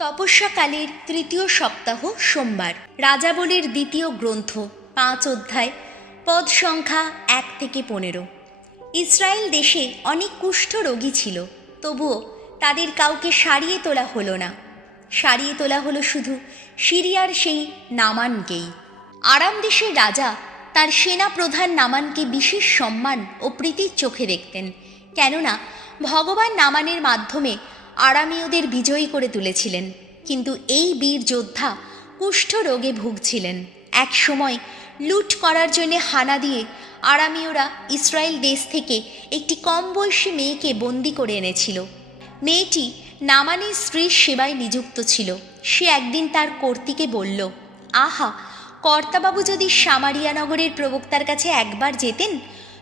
তপস্যাকালের তৃতীয় সপ্তাহ সোমবার। রাজাবলীর দ্বিতীয় গ্রন্থ 5 অধ্যায়, পদ সংখ্যা 1 থেকে 15। ইসরায়েল দেশে অনেক কুষ্ঠ রোগী ছিল, তবুও তাদের কাউকে সারিয়ে তোলা হলো না। সারিয়ে তোলা হলো শুধু সিরিয়ার সেই নামানকেই। আরাম দেশের রাজা তার সেনা প্রধান নামানকে বিশেষ সম্মান ও প্রীতির চোখে দেখতেন, কেননা ভগবান নামানের মাধ্যমে আরামীয়দের বিজয়ী করে তুলেছিলেন। কিন্তু এই বীর যোদ্ধা কুষ্ঠ রোগে ভুগছিলেন। এক সময় লুট করার জন্য হানা দিয়ে আরামীয়রা ইসরায়েল দেশ থেকে একটি কম বয়সী মেয়েকে বন্দি করে এনেছিল। মেয়েটি নামানের স্ত্রীর সেবায় নিযুক্ত ছিল। সে একদিন তার কর্ত্রীকে বলল, আহা, কর্তাবাবু যদি সামারিয়া নগরের প্রবক্তার কাছে একবার যেতেন,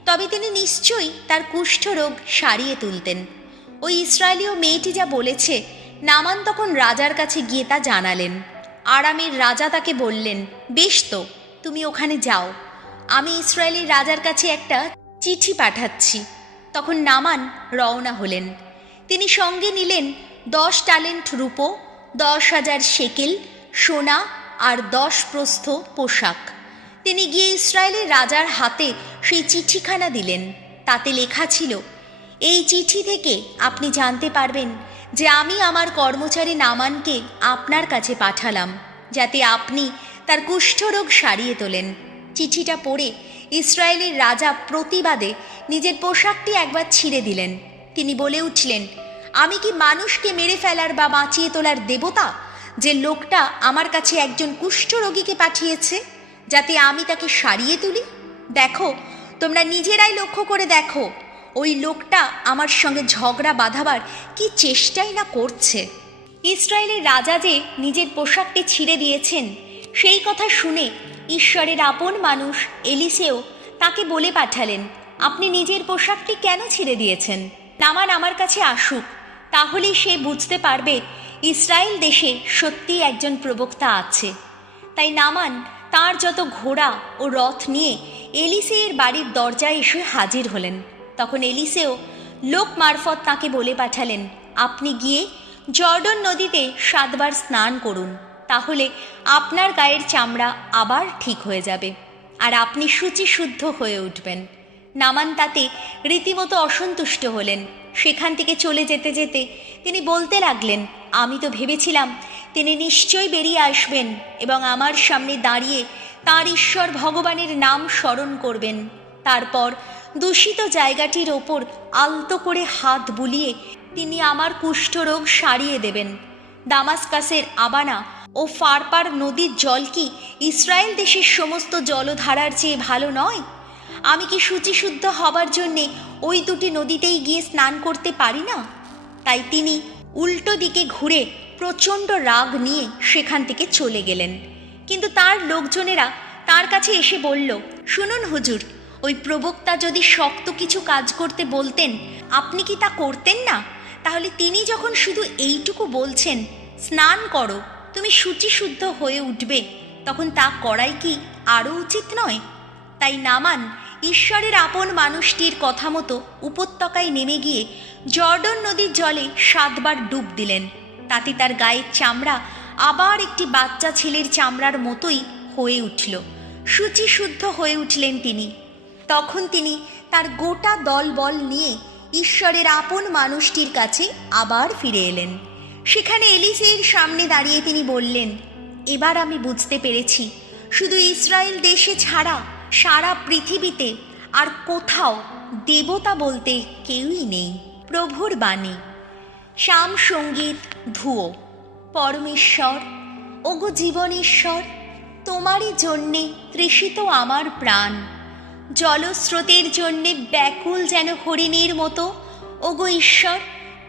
তবে তিনি নিশ্চয়ই তার কুষ্ঠ রোগ সারিয়ে তুলতেন। ওই ইসরায়েলীয় মেয়েটি যা বলেছে, নামান তখন রাজার কাছে গিয়ে তা জানালেন। আরামের রাজা তাকে বললেন, বেশ তো, তুমি ওখানে যাও, আমি ইসরায়েলের রাজার কাছে একটা চিঠি পাঠাচ্ছি। তখন নামান রওনা হলেন। তিনি সঙ্গে নিলেন 10 টালেন্ট রূপো, 10,000 শেকেল সোনা আর 10 প্রস্থ পোশাক। তিনি গিয়ে ইসরায়েলের রাজার হাতে সেই চিঠিখানা দিলেন। তাতে লেখা ছিল, এই চিঠি থেকে আপনি জানতে পারবেন যে আমি আমার কর্মচারী নামানকে আপনার কাছে পাঠালাম, যাতে আপনি তার কুষ্ঠরোগ সারিয়ে তোলেন। চিঠিটা পড়ে ইসরায়েলের রাজা প্রতিবাদে নিজের পোশাকটি একবার ছিঁড়ে দিলেন। তিনি বলে উঠলেন, আমি কি মানুষকে মেরে ফেলার বা বাঁচিয়ে তোলার দেবতা, যে লোকটা আমার কাছে একজন কুষ্ঠরোগীকে পাঠিয়েছে যাতে আমি তাকে সারিয়ে তুলি? দেখো, তোমরা নিজেরাই লক্ষ্য করে দেখো, ওই লোকটা আমার সঙ্গে ঝগড়া বাঁধাবার কি চেষ্টাই না করছে। ইসরায়েলের রাজা যে নিজের পোশাকটি ছিঁড়ে দিয়েছেন, সেই কথা শুনে ঈশ্বরের আপন মানুষ এলিসেও তাকে বলে পাঠালেন, আপনি নিজের পোশাকটি কেন ছিঁড়ে দিয়েছেন? নামান আমার কাছে আসুক, তাহলেই সে বুঝতে পারবে ইসরায়েল দেশে সত্যিই একজন প্রবক্তা আছে। তাই নামান তার যত ঘোড়া ও রথ নিয়ে এলিসের বাড়ির দরজায় এসে হাজির হলেন। তখন এলিসেও লোক মারফত তাকে বলে পাঠালেন, আপনি গিয়ে জর্ডন নদীতে 7 বার স্নান করুন, তাহলে আপনার গায়ের চামড়া আবার ঠিক হয়ে যাবে আর আপনি শুচিশুদ্ধ হয়ে উঠবেন। নামান তাতে রীতিমতো অসন্তুষ্ট হলেন। সেখান থেকে চলে যেতে যেতে তিনি বলতে লাগলেন, আমি তো ভেবেছিলাম তিনি নিশ্চয়ই বেরিয়ে আসবেন এবং আমার সামনে দাঁড়িয়ে তাঁর ঈশ্বর ভগবানের নাম স্মরণ করবেন। তারপর দূষিত জায়গাটির ওপর আলতো করে হাত বুলিয়ে তিনি আমার কুষ্ঠরোগ সারিয়ে দেবেন। দামাস্কাসের আবানা ও ফারপার নদীর জল কি ইসরায়েল দেশের সমস্ত জলধারার চেয়ে ভালো নয়? আমি কি শুচিশুদ্ধ হবার জন্যে ওই দুটি নদীতেই গিয়ে স্নান করতে পারি না? তাই তিনি উল্টো দিকে ঘুরে প্রচণ্ড রাগ নিয়ে সেখান থেকে চলে গেলেন। কিন্তু তার লোকজনেরা তার কাছে এসে বলল, শুনুন হুজুর, ওই প্রবক্তা যদি শক্ত কিছু কাজ করতে বলতেন, আপনি কি তা করতেন না? তাহলে তিনি যখন শুধু এইটুকু বলছেন, স্নান করো, তুমি শুচিশুদ্ধ হয়ে উঠবে, তখন তা করাই কি আরও উচিত নয়? তাই নামান ঈশ্বরের আপন মানুষটির কথা মতো উপত্যকায় নেমে গিয়ে জর্ডন নদীর জলে 7 বার ডুব দিলেন। তাতে তার গায়ের চামড়া আবার একটি বাচ্চা ছেলের চামড়ার মতোই হয়ে উঠল। শুচিশুদ্ধ হয়ে উঠলেন তিনি। তখন তিনি তার গোটা দলবল নিয়ে ঈশ্বরের আপন মানুষটির কাছে আবার ফিরে এলেন। সেখানে এলিসের সামনে দাঁড়িয়ে তিনি বললেন, এবার আমি বুঝতে পেরেছি, শুধু ইসরায়েল দেশে ছাড়া সারা পৃথিবীতে আর কোথাও দেবতা বলতে কেউই নেই। প্রভুর বাণী। শ্যাম সঙ্গীত ধুয়ো। পরমেশ্বর, ওগো জীবনেশ্বর, তোমারই জন্যে তৃষিত আমার প্রাণ, জলস্রোতের জন্যে ব্যাকুল যেন হরিণীর মতো, ওগো ঈশ্বর,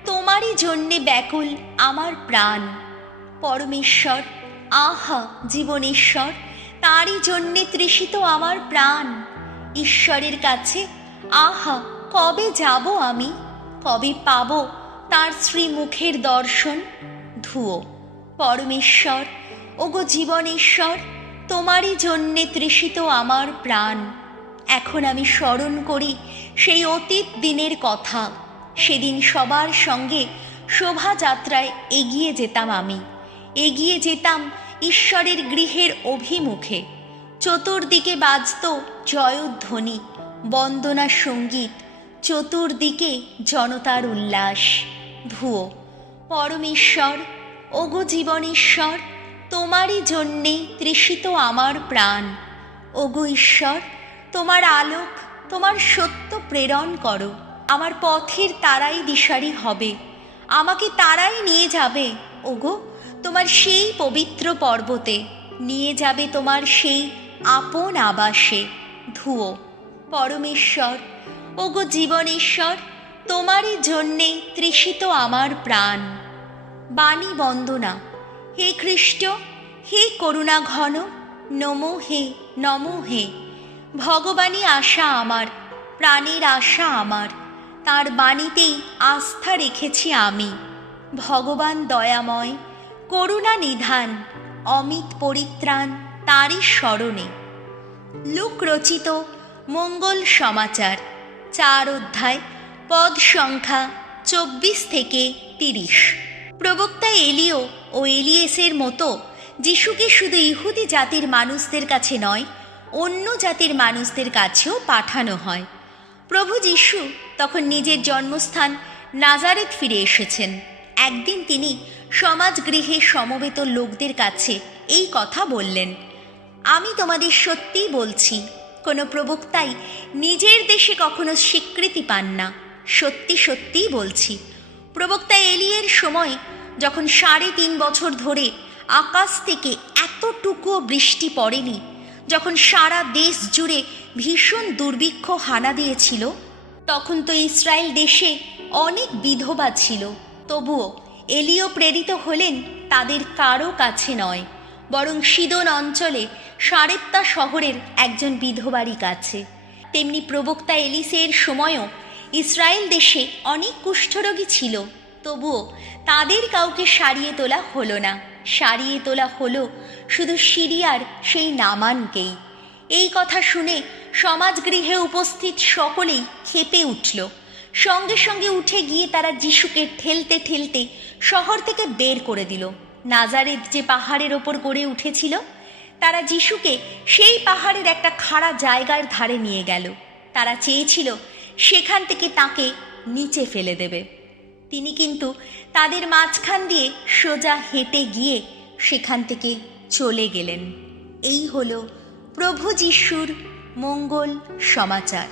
তোমারই জন্যে ব্যাকুল আমার প্রাণ। পরমেশ্বর, আহা জীবনেশ্বর, তারই জন্যে তৃষিত আমার প্রাণ। ঈশ্বরের কাছে আহা কবে যাব আমি, কবে পাব তার শ্রীমুখের দর্শন? ধুয়ো। পরমেশ্বর, ওগো জীবনেশ্বর, তোমারই জন্যে তৃষিত আমার প্রাণ। এখন আমি স্মরণ করি সেই অতীত দিনের কথা। সেদিন সবার সঙ্গে শোভাযাত্রায় এগিয়ে যেতাম আমি। এগিয়ে যেতাম ঈশ্বরের গৃহের অভিমুখে। চতুর্দিকে বাজত জয়ধ্বনি, বন্দনা সঙ্গীত, চতুর্দিকে জনতার উল্লাস। ধুয়ো। পরমেশ্বর, ওগো জীবনেশ্বর, তোমারই জন্যে তৃষিত আমার প্রাণ। ওগো ঈশ্বর, তোমার আলোক, তোমার সত্য প্রেরণ করো। আমার পথের তারাই দিশারি হবে, আমাকে তারাই নিয়ে যাবে ওগো তোমার সেই পবিত্র পর্বতে, নিয়ে যাবে তোমার সেই আপন আবাসে। ধুয়ো। পরমেশ্বর, ওগো জীবনেশ্বর, তোমারই জন্যে তৃষিত আমার প্রাণ। বাণী বন্দনা। হে খ্রিস্ট, হে করুণা ঘন, নমো হে, নমো হে। ভগবানই আশা আমার, প্রাণের আশা আমার, তাঁর বাণীতেই আস্থা রেখেছি আমি। ভগবান দয়াময়, করুণা নিধান, অমিত পরিত্রাণ তাঁরই স্মরণে। লুক রচিত মঙ্গল সমাচার, 4 অধ্যায়, পদ সংখ্যা 24 থেকে 30। প্রবক্তা এলিও ও এলিয়েসের মতো যিশুকে শুধু ইহুদি জাতির মানুষদের কাছে নয়, অন্য জাতির মানুষদের কাছেও পাঠানো হয়। প্রভু যিশু তখন নিজের জন্মস্থান নাজারেত ফিরে এসেছেন। একদিন তিনি সমাজগৃহে সমবেত লোকদের কাছে এই কথা বললেন, আমি তোমাদের সত্যিই বলছি, কোনো প্রবক্তাই নিজের দেশে কখনো স্বীকৃতি পান না। সত্যি সত্যিই বলছি, প্রবক্তা এলিয়ের সময় যখন 3.5 বছর ধরে আকাশ থেকে এতটুকুও বৃষ্টি পড়েনি, যখন সারা দেশ জুড়ে ভীষণ দুর্ভিক্ষ হানা দিয়েছিল, তখন তো ইসরায়েল দেশে অনেক বিধবা ছিল। তবুও এলিও প্রেরিত হলেন তাদের কারো কাছে নয়, বরং সিদোন অঞ্চলে সারেপ্তা শহরের একজন বিধবারই কাছে। তেমনি প্রবক্তা এলিসের সময়ও ইসরায়েল দেশে অনেক কুষ্ঠরোগী ছিল, তবুও তাদের কাউকে সারিয়ে তোলা হলো না। সারিয়ে তোলা হলো শুধু সিরিয়ার সেই নামানকেই। এই কথা শুনে সমাজগৃহে উপস্থিত সকলেই ক্ষেপে উঠল। সঙ্গে সঙ্গে উঠে গিয়ে তারা যিশুকে ঠেলতে ঠেলতে শহর থেকে বের করে দিল। নাজারেত যে পাহাড়ের ওপর গড়ে উঠেছিল, তারা যিশুকে সেই পাহাড়ের একটা খাড়া জায়গার ধারে নিয়ে গেল। তারা চেয়েছিল সেখান থেকে তাকে নিচে ফেলে দেবে। তিনি কিন্তু তাদের মাঝখান দিয়ে সোজা হেঁটে গিয়ে সেখান থেকে চলে গেলেন। এই হলো প্রভু যিশুর মঙ্গল সমাচার।